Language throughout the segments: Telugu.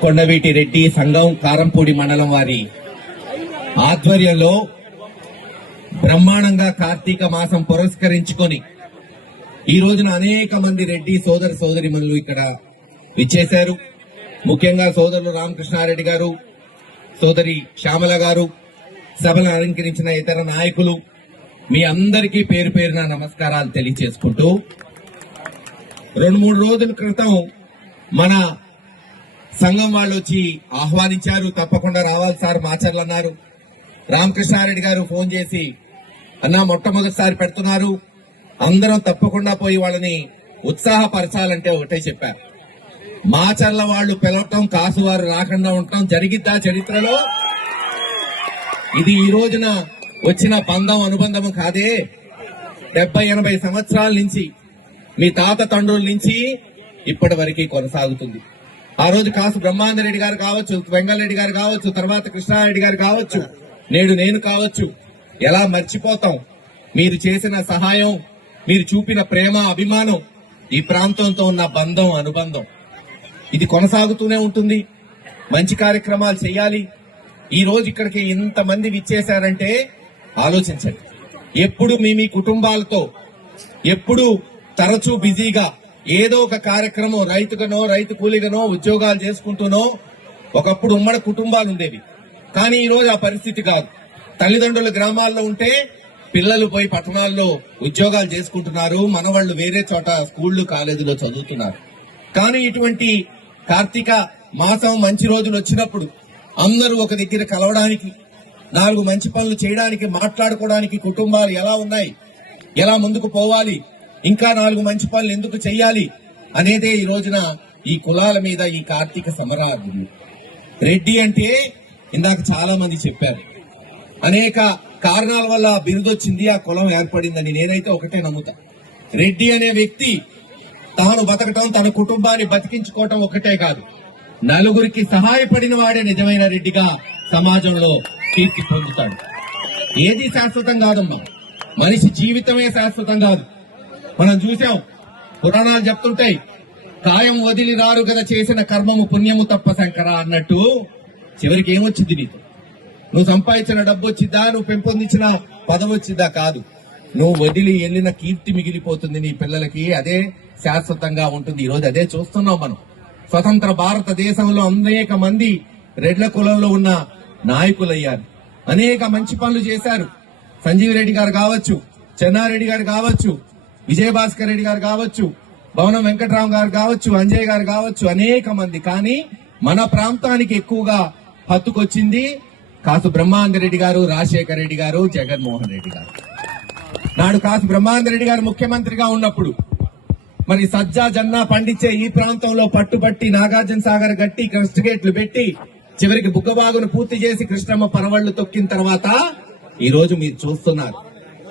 కొండవీటి రెడ్డి సంఘం కారంపూడి మండలం వారి ఆధ్వర్యంలో బ్రహ్మాండంగా కార్తీక మాసం పురస్కరించుకొని ఈ రోజున అనేక మంది రెడ్డి సోదర సోదరిమణులు ఇక్కడ విచ్చేశారు ముఖ్యంగా సోదరులు రామకృష్ణారెడ్డి గారు సోదరి శ్యామల గారు సభను అలంకరించిన ఇతర నాయకులు మీ అందరికీ పేరు పేరున నమస్కారాలు తెలియచేసుకుంటూ రెండు మూడు రోజుల క్రితం మన సంఘం వాళ్ళు వచ్చి ఆహ్వానించారు తప్పకుండా రావాలి సార్ మాచర్లు అన్నారు రామకృష్ణారెడ్డి గారు ఫోన్ చేసి అన్న మొట్టమొదటిసారి పెడుతున్నారు అందరం తప్పకుండా పోయి వాళ్ళని ఉత్సాహపరచాలంటే ఒకటే చెప్పారు మాచర్ల వాళ్ళు పిలవటం కాసువారు రాకుండా ఉండటం జరిగిద్దా చరిత్రలో ఇది ఈ రోజున వచ్చిన బంధం అనుబంధం కాదే డెబ్బై ఎనభై సంవత్సరాల నుంచి మీ తాత తండ్రుల నుంచి ఇప్పటి వరకు కొనసాగుతుంది ఆ రోజు కాసు రెడ్డి గారు కావచ్చు వెంగళరెడ్డి గారు కావచ్చు తర్వాత కృష్ణారెడ్డి గారు కావచ్చు నేడు నేను కావచ్చు ఎలా మర్చిపోతాం మీరు చేసిన సహాయం మీరు చూపిన ప్రేమ అభిమానం ఈ ప్రాంతంతో ఉన్న బంధం అనుబంధం ఇది కొనసాగుతూనే ఉంటుంది మంచి కార్యక్రమాలు చేయాలి ఈ రోజు ఇక్కడికి ఇంతమంది విచ్చేశారంటే ఆలోచించండి ఎప్పుడు మీ మీ కుటుంబాలతో ఎప్పుడు తరచూ బిజీగా ఏదో ఒక కార్యక్రమం రైతుగానో రైతు కూలీగానో ఉద్యోగాలు చేసుకుంటూనో ఒకప్పుడు ఉమ్మడి కుటుంబాలు ఉండేవి కానీ ఈరోజు ఆ పరిస్థితి కాదు తల్లిదండ్రులు గ్రామాల్లో ఉంటే పిల్లలు పోయి పట్టణాల్లో ఉద్యోగాలు చేసుకుంటున్నారు మనవాళ్ళు వేరే చోట స్కూళ్లు కాలేజీలో చదువుతున్నారు కానీ ఇటువంటి కార్తీక మాసం మంచి రోజులు వచ్చినప్పుడు అందరూ ఒక దగ్గర కలవడానికి నాలుగు మంచి పనులు చేయడానికి మాట్లాడుకోవడానికి కుటుంబాలు ఎలా ఉన్నాయి ఎలా ముందుకు పోవాలి ఇంకా నాలుగు మంచి పనులు ఎందుకు చెయ్యాలి అనేదే ఈ రోజున ఈ కులాల మీద ఈ కార్తీక సమరాధులు రెడ్డి అంటే ఇందాక చాలా మంది చెప్పారు అనేక కారణాల వల్ల బిరుదొచ్చింది ఆ కులం ఏర్పడిందని నేనైతే ఒకటే నమ్ముతా రెడ్డి అనే వ్యక్తి తాను బతకటం తన కుటుంబాన్ని బతికించుకోవటం ఒకటే కాదు నలుగురికి సహాయపడిన వాడే నిజమైన రెడ్డిగా సమాజంలో కీర్తి పొందుతాడు ఏది శాశ్వతం కాదమ్మా మనిషి జీవితమే శాశ్వతం కాదు మనం చూసాం పురాణాలు చెప్తుంటాయి కాయం వదిలి రారు కదా చేసిన కర్మము పుణ్యము తప్ప శంకర అన్నట్టు చివరికి ఏమొచ్చింది నీకు నువ్వు సంపాదించిన డబ్బు వచ్చిద్దా నువ్వు పెంపొందించిన పదవి వచ్చిద్దా కాదు నువ్వు వదిలి వెళ్ళిన కీర్తి మిగిలిపోతుంది నీ పిల్లలకి అదే శాశ్వతంగా ఉంటుంది ఈరోజు అదే చూస్తున్నావు మనం స్వతంత్ర భారతదేశంలో అనేక మంది రెడ్ల కులంలో ఉన్న నాయకులయ్యారు అనేక మంచి పనులు చేశారు సంజీవ్ రెడ్డి గారు కావచ్చు చెన్నారెడ్డి గారు కావచ్చు విజయభాస్కర్ రెడ్డి గారు కావచ్చు భవనం వెంకట్రామ్ గారు కావచ్చు అంజయ్ గారు కావచ్చు అనేక మంది కానీ మన ప్రాంతానికి ఎక్కువగా హత్తుకొచ్చింది కాసు బ్రహ్మానంద రెడ్డి గారు రాజశేఖర రెడ్డి గారు జగన్మోహన్ రెడ్డి గారు నాడు కాసు బ్రహ్మానంద రెడ్డి గారు ముఖ్యమంత్రిగా ఉన్నప్పుడు మరి సజ్జా జన్నా పండించే ఈ ప్రాంతంలో పట్టుబట్టి నాగార్జున సాగర్ గట్టి గేట్లు పెట్టి చివరికి బుగ్గబాగును పూర్తి చేసి కృష్ణమ్మ పరవళ్లు తొక్కిన తర్వాత ఈ రోజు మీరు చూస్తున్నారు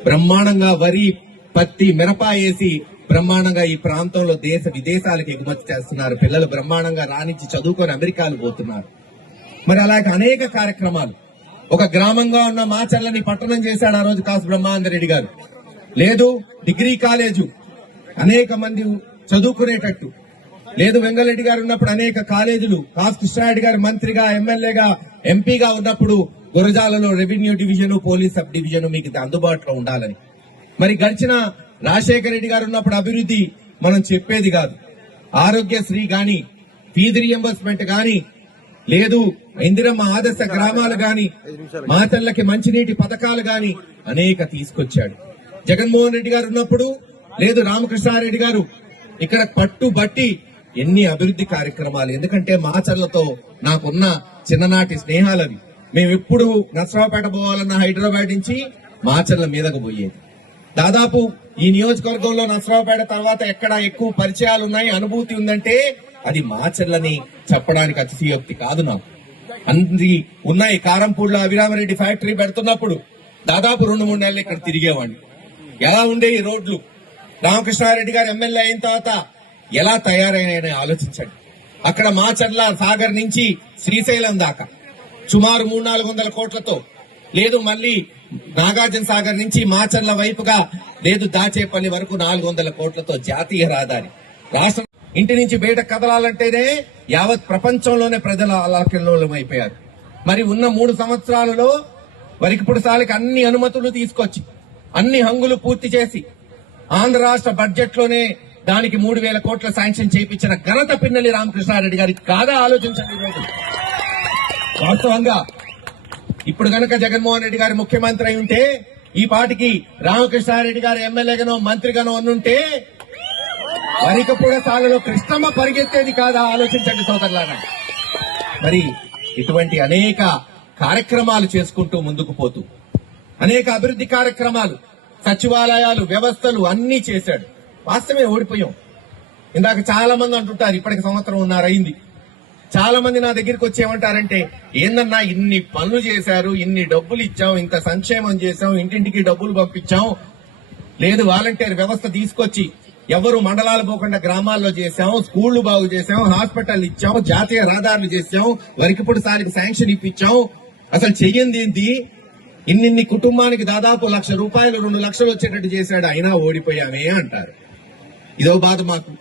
బ్రహ్మాండంగా వరి పత్తి మిరప వేసి బ్రహ్మాండంగా ఈ ప్రాంతంలో దేశ విదేశాలకు ఎగుమతి చేస్తున్నారు పిల్లలు బ్రహ్మాండంగా రాణించి చదువుకొని అమెరికాలు పోతున్నారు మరి అలాగే అనేక కార్యక్రమాలు ఒక గ్రామంగా ఉన్న మాచర్లని పట్టణం చేశాడు ఆ రోజు కాసు బ్రహ్మానంద రెడ్డి గారు లేదు డిగ్రీ కాలేజు అనేక మంది చదువుకునేటట్టు లేదు వెంగళరెడ్డి గారు ఉన్నప్పుడు అనేక కాలేజీలు కాసు కృష్ణారెడ్డి గారు మంత్రిగా ఎమ్మెల్యేగా ఎంపీగా ఉన్నప్పుడు గురజాలలో revenue division police sub division మీకు అందుబాటులో ఉండాలని మరి గడిచిన రాజశేఖర రెడ్డి గారు ఉన్నప్పుడు అభివృద్ధి మనం చెప్పేది కాదు ఆరోగ్యశ్రీ గాని ఫీజు రియంబర్స్మెంట్ గాని లేదు ఇందిరమ్మ ఆదర్శ గ్రామాలు గాని మాతల్లకి మంచినీటి పథకాలు గాని అనేక తీసుకొచ్చాడు జగన్మోహన్ రెడ్డి గారు ఉన్నప్పుడు లేదు రామకృష్ణారెడ్డి గారు ఇక్కడ పట్టుబట్టి ఎన్ని అభివృద్ధి కార్యక్రమాలు ఎందుకంటే మాచర్లతో నాకున్న చిన్ననాటి స్నేహాలవి మేము ఎప్పుడు నర్సరావుపేట పోవాలన్న హైదరాబాద్ నుంచి మాచర్ల మీదకు పోయేది దాదాపు ఈ నియోజకవర్గంలో నసరావుపేట తర్వాత ఎక్కడ ఎక్కువ పరిచయాలు ఉన్నాయి అనుభూతి ఉందంటే అది మాచర్లని చెప్పడానికి అతిశయోక్తి కాదు నాకు అన్ని ఉన్నాయి కారంపూడిలో అభిరామరెడ్డి ఫ్యాక్టరీ పెడుతున్నప్పుడు దాదాపు రెండు మూడు నెలలు ఇక్కడ తిరిగేవాడిని ఎలా ఉండే ఈ రోడ్లు రామకృష్ణారెడ్డి గారు ఎమ్మెల్యే అయిన తర్వాత ఎలా తయారైనాయని ఆలోచించండి అక్కడ మాచర్ల సాగర్ నుంచి శ్రీశైలం దాకా సుమారు మూడు నాలుగు వందల కోట్లతో లేదు మళ్ళీ నాగార్జున సాగర్ నుంచి మాచర్ల వైపుగా లేదు దాచేపల్లి వరకు నాలుగు వందల కోట్లతో జాతీయ రహదారి రాష్ట్రం ఇంటి నుంచి బయట కదలాలంటేనే యావత్ ప్రపంచంలోనే ప్రజల అలకల్లోలం మరి ఉన్న మూడు సంవత్సరాలలో సాలకి అన్ని అనుమతులు తీసుకొచ్చి అన్ని హంగులు పూర్తి చేసి ఆంధ్ర రాష్ట్ర బడ్జెట్ లోనే దానికి మూడు వేల కోట్ల శాంక్షన్ చేయించిన ఘనత పిన్నెల్లి రామకృష్ణారెడ్డి గారికి కాదా ఆలోచించండి వాస్తవంగా ఇప్పుడు గనక జగన్మోహన్ రెడ్డి గారు ముఖ్యమంత్రి అయి ఉంటే ఈ పాటికి రామకృష్ణారెడ్డి గారు ఎమ్మెల్యేగానో మంత్రిగానో ఉంటే కూడా సాగులో కృష్ణమ్మ పరిగెత్తేది కాదా ఆలోచించండి సోదరులారా మరి ఇటువంటి అనేక కార్యక్రమాలు చేసుకుంటూ ముందుకు పోతూ అనేక అభివృద్ధి కార్యక్రమాలు సచివాలయాలు వ్యవస్థలు అన్ని చేశాడు వాస్తవమే ఓడిపోయాం ఇందాక చాలా మంది అంటుంటారు ఇప్పటికి సంవత్సరం ఉన్నారైంది చాలా మంది నా దగ్గరికి వచ్చి ఏమంటారంటే ఏందన్నా ఇన్ని పనులు చేశారు ఇన్ని డబ్బులు ఇచ్చాం ఇంత సంక్షేమం చేశాం ఇంటింటికి డబ్బులు పంపించాం లేదు వాలంటీర్ వ్యవస్థ తీసుకొచ్చి ఎవరు మండలాలు పోకుండా గ్రామాల్లో చేశాం స్కూళ్లు బాగు చేశాం హాస్పిటల్ ఇచ్చాం జాతీయ రహదారులు చేశాం వరికిప్పుడు సారికి శాంక్షన్ ఇప్పించాం అసలు చెయ్యింది ఏంటి ఇన్నిన్ని కుటుంబానికి దాదాపు లక్ష రూపాయలు రెండు లక్షలు వచ్చేటట్టు చేశాడు అయినా ఓడిపోయామే అంటారు ఇదో బాధ మాకు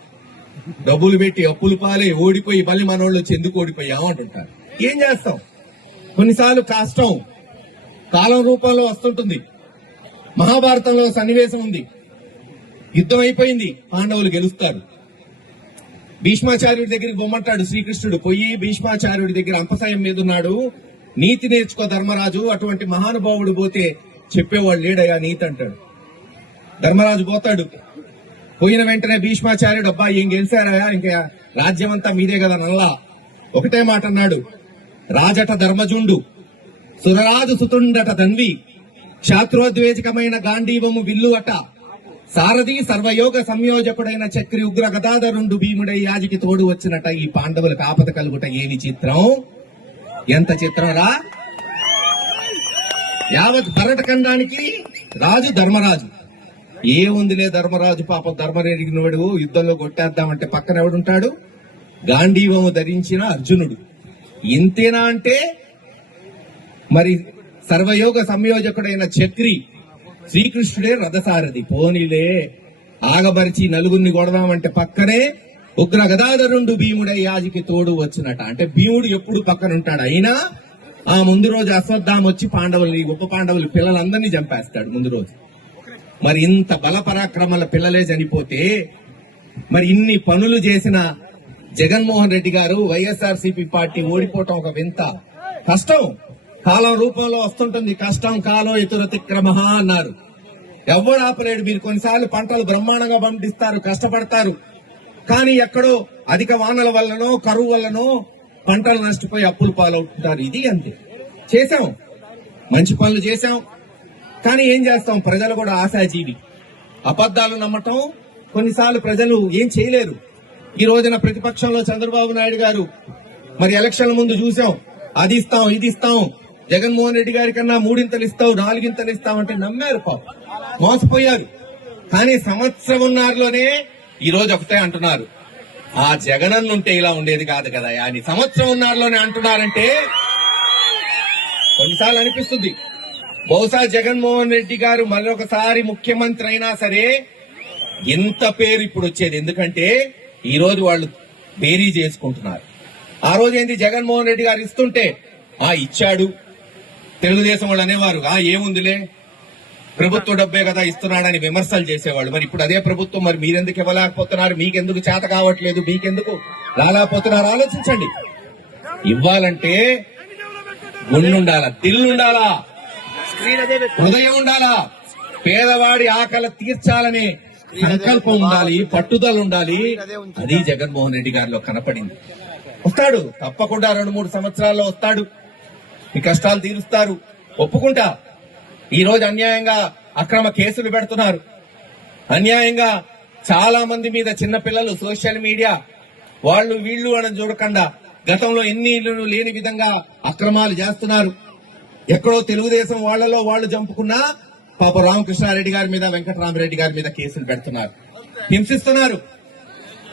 డబ్బులు పెట్టి అప్పులు పాలే ఓడిపోయి మళ్ళీ మనోళ్ళు వచ్చి ఎందుకు ఓడిపోయాం అంటుంటారు ఏం చేస్తాం కొన్నిసార్లు కష్టం కాలం రూపంలో వస్తుంటుంది మహాభారతంలో సన్నివేశం ఉంది యుద్ధం అయిపోయింది పాండవులు గెలుస్తారు భీష్మాచార్యుడి దగ్గరికి బొమ్మంటాడు శ్రీకృష్ణుడు పోయి భీష్మాచార్యుడి దగ్గర అంపసాయం మీద ఉన్నాడు నీతి నేర్చుకో ధర్మరాజు అటువంటి మహానుభావుడు పోతే చెప్పేవాడు లేడయా నీతి అంటాడు ధర్మరాజు పోతాడు పోయిన వెంటనే భీష్మాచార్యుడు అబ్బా ఏం గెలిచారా ఇంకా రాజ్యం అంతా మీదే కదా నల్లా ఒకటే మాట అన్నాడు రాజట ధర్మజుండు సురరాజు సుతుండట ధన్వి శాత్రోద్వేజకమైన గాంధీవము విల్లు అట సారథి సర్వయోగ సంయోజకుడైన చక్రి ఉగ్ర గదాధరుండు భీముడై యాజికి తోడు వచ్చినట ఈ పాండవులు కాపత కలుగుట ఏమి చిత్రం ఎంత చిత్రంరా యావత్ భరతఖండానికి రాజు ధర్మరాజు ఏముందిలే ధర్మరాజు పాప ధర్మరేడిగిన వాడు యుద్ధంలో కొట్టేద్దామంటే పక్కన ఎవడుంటాడు గాంధీవము ధరించిన అర్జునుడు ఇంతేనా అంటే మరి సర్వయోగ సంయోజకుడైన చక్రి శ్రీకృష్ణుడే రథసారథి పోనీలే ఆగబరిచి నలుగురిని కొడదామంటే పక్కనే ఉగ్ర గదాధరుడు భీముడై యాజికి తోడు వచ్చినట అంటే భీముడు ఎప్పుడు పక్కన ఉంటాడు అయినా ఆ ముందు రోజు అశ్వత్థామ వచ్చి పాండవుల్ని ఉప పాండవులు పిల్లలందరినీ చంపేస్తాడు ముందు రోజు మరి ఇంత పరాక్రమాల పిల్లలే చనిపోతే మరి ఇన్ని పనులు చేసిన జగన్మోహన్ రెడ్డి గారు వైఎస్ఆర్సీపీ పార్టీ ఓడిపోవటం ఒక వింత కష్టం కాలం రూపంలో వస్తుంటుంది కష్టం కాలం ఇతరతిక్రమ అన్నారు ఎవరు ఆపలేడు మీరు కొన్నిసార్లు పంటలు బ్రహ్మాండంగా పంపిస్తారు కష్టపడతారు కానీ ఎక్కడో అధిక వానల వల్లనో కరువు వల్లనో పంటలు నష్టపోయి అప్పులు పాలవుతుంటారు ఇది అంతే చేశాం మంచి పనులు చేశాం కానీ ఏం చేస్తాం ప్రజలు కూడా ఆశాజీవి అబద్దాలు నమ్మటం కొన్నిసార్లు ప్రజలు ఏం చేయలేరు ఈ రోజున ప్రతిపక్షంలో చంద్రబాబు నాయుడు గారు మరి ఎలక్షన్ల ముందు చూసాం అది ఇస్తాం ఇది ఇస్తాం జగన్మోహన్ రెడ్డి గారి కన్నా మూడింతలు ఇస్తావు నాలుగింతలు ఇస్తావు అంటే నమ్మారు పాప మోసపోయారు కానీ సంవత్సరంన్నరలోనే ఈ రోజు ఒకటే అంటున్నారు ఆ జగన్ ఉంటే ఇలా ఉండేది కాదు కదా అని సంవత్సరం ఉన్నారులోనే అంటున్నారంటే కొన్నిసార్లు అనిపిస్తుంది బహుశా జగన్మోహన్ రెడ్డి గారు మరొకసారి ముఖ్యమంత్రి అయినా సరే ఇంత పేరు ఇప్పుడు వచ్చేది ఎందుకంటే ఈ రోజు వాళ్ళు బేరీ చేసుకుంటున్నారు ఆ రోజు ఏంటి జగన్మోహన్ రెడ్డి గారు ఇస్తుంటే ఆ ఇచ్చాడు తెలుగుదేశం వాళ్ళు అనేవారు ఆ ఏముందిలే ప్రభుత్వ డబ్బే కదా ఇస్తున్నాడని విమర్శలు చేసేవాళ్ళు మరి ఇప్పుడు అదే ప్రభుత్వం మరి మీరెందుకు ఇవ్వలేకపోతున్నారు మీకెందుకు చేత కావట్లేదు మీకెందుకు రాలేకపోతున్నారు ఆలోచించండి ఇవ్వాలంటే గుండుండాలా తిల్లుండాలా హృదయం ఉండాలా పేదవాడి ఆకలి తీర్చాలని సంకల్పం ఉండాలి పట్టుదల ఉండాలి అది జగన్మోహన్ రెడ్డి గారిలో కనపడింది వస్తాడు తప్పకుండా రెండు మూడు సంవత్సరాల్లో వస్తాడు మీ కష్టాలు తీరుస్తారు ఒప్పుకుంటా ఈ రోజు అన్యాయంగా అక్రమ కేసులు పెడుతున్నారు అన్యాయంగా చాలా మంది మీద చిన్న పిల్లలు సోషల్ మీడియా వాళ్ళు వీళ్ళు అని చూడకుండా గతంలో ఎన్ని ఇల్లు లేని విధంగా అక్రమాలు చేస్తున్నారు ఎక్కడో తెలుగుదేశం వాళ్లలో వాళ్ళు చంపుకున్నా పాప రామకృష్ణారెడ్డి గారి మీద వెంకటరామరెడ్డి గారి మీద కేసులు పెడుతున్నారు హింసిస్తున్నారు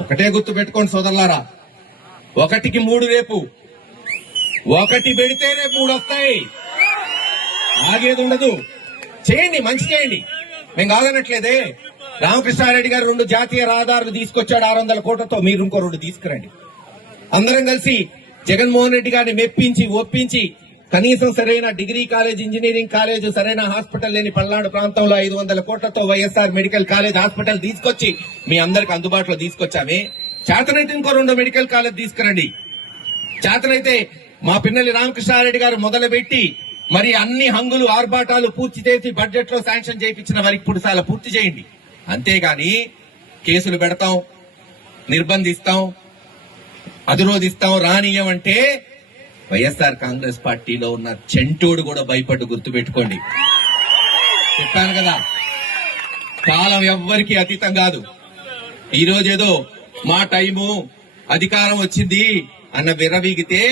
ఒకటే గుర్తు పెట్టుకోండి సోదరులారా ఒకటికి మూడు రేపు ఒకటి పెడితే రేపు మూడు వస్తాయి ఆగేది ఉండదు చేయండి మంచి చేయండి మేము కాదనట్లేదే రామకృష్ణారెడ్డి గారు రెండు జాతీయ రహదారులు తీసుకొచ్చాడు ఆరు వందల కోట్లతో మీరు ఇంకో రెండు తీసుకురండి అందరం కలిసి జగన్మోహన్ రెడ్డి గారిని మెప్పించి ఒప్పించి కనీసం సరైన డిగ్రీ కాలేజ్ ఇంజనీరింగ్ కాలేజ్ సరైన హాస్పిటల్ లేని పల్నాడు ప్రాంతంలో ఐదు వందల కోట్లతో వైఎస్ఆర్ మెడికల్ కాలేజ్ హాస్పిటల్ తీసుకొచ్చి మీ అందరికి అందుబాటులో తీసుకొచ్చామే చేతనైతే ఇంకో రెండు మెడికల్ కాలేజ్ తీసుకురండి చేతనైతే మా పిన్నలి రామకృష్ణారెడ్డి గారు మొదలుపెట్టి మరి అన్ని హంగులు ఆర్భాటాలు పూర్తి చేసి బడ్జెట్ లో శాంక్షన్ చేయించిన వారికి ఇప్పుడు చాలా పూర్తి చేయండి అంతేగాని కేసులు పెడతాం నిర్బంధిస్తాం అధిరోధిస్తాం రానియమంటే వైఎస్ఆర్ కాంగ్రెస్ పార్టీలో ఉన్న చెంటోడు కూడా భయపడ్డు గుర్తుపెట్టుకోండి చెప్పాను కదా కాలం ఎవ్వరికి అతీతం కాదు ఈరోజు ఏదో మా టైము అధికారం వచ్చింది అన్న విరవీగితే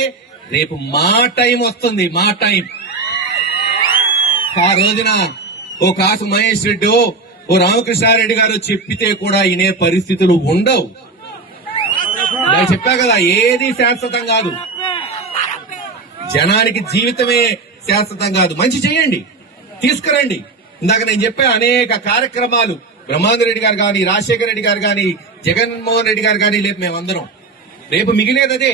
రేపు మా టైం వస్తుంది మా టైం ఆ రోజున ఓ కాసు మహేష్ రెడ్డి ఓ రామకృష్ణారెడ్డి గారు చెప్పితే కూడా ఇనే పరిస్థితులు ఉండవు చెప్పా కదా ఏది శాశ్వతం కాదు జనానికి జీవితమే శాశ్వతం కాదు మంచి చేయండి తీసుకురండి ఇందాక నేను చెప్పే అనేక కార్యక్రమాలు బ్రహ్మాందర్ రెడ్డి గారు కానీ రాజశేఖర రెడ్డి గారు కానీ జగన్మోహన్ రెడ్డి గారు కానీ రేపు మేమందరం రేపు మిగిలేదు అదే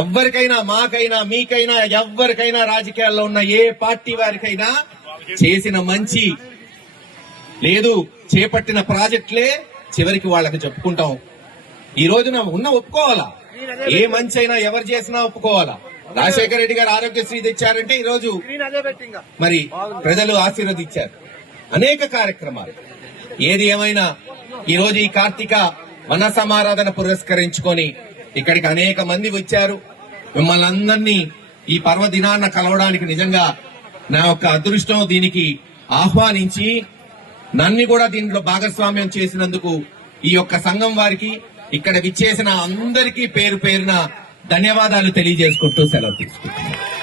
ఎవరికైనా మాకైనా మీకైనా ఎవరికైనా రాజకీయాల్లో ఉన్న ఏ పార్టీ వారికైనా చేసిన మంచి లేదు చేపట్టిన ప్రాజెక్టులే చివరికి వాళ్ళకి చెప్పుకుంటాం ఈ రోజున ఉన్న ఒప్పుకోవాలా ఏ మంచి అయినా ఎవరు చేసినా ఒప్పుకోవాలా రాజశేఖర రెడ్డి గారు ఆరోగ్యశ్రీ తెచ్చారంటే ఈరోజు మరి ప్రజలు ఆశీర్వదించారు అనేక కార్యక్రమాలు ఏది ఏమైనా ఈరోజు ఈ కార్తీక వన సమారాధన పురస్కరించుకొని ఇక్కడికి అనేక మంది వచ్చారు మిమ్మల్ని అందరినీ ఈ దినాన్న కలవడానికి నిజంగా నా యొక్క అదృష్టం దీనికి ఆహ్వానించి నన్ను కూడా దీంట్లో భాగస్వామ్యం చేసినందుకు ఈ యొక్క సంఘం వారికి ఇక్కడ విచ్చేసిన అందరికీ పేరు పేరున ధన్యవాదాలు తెలియజేసుకుంటూ సెలవు తీసుకుంటున్నాను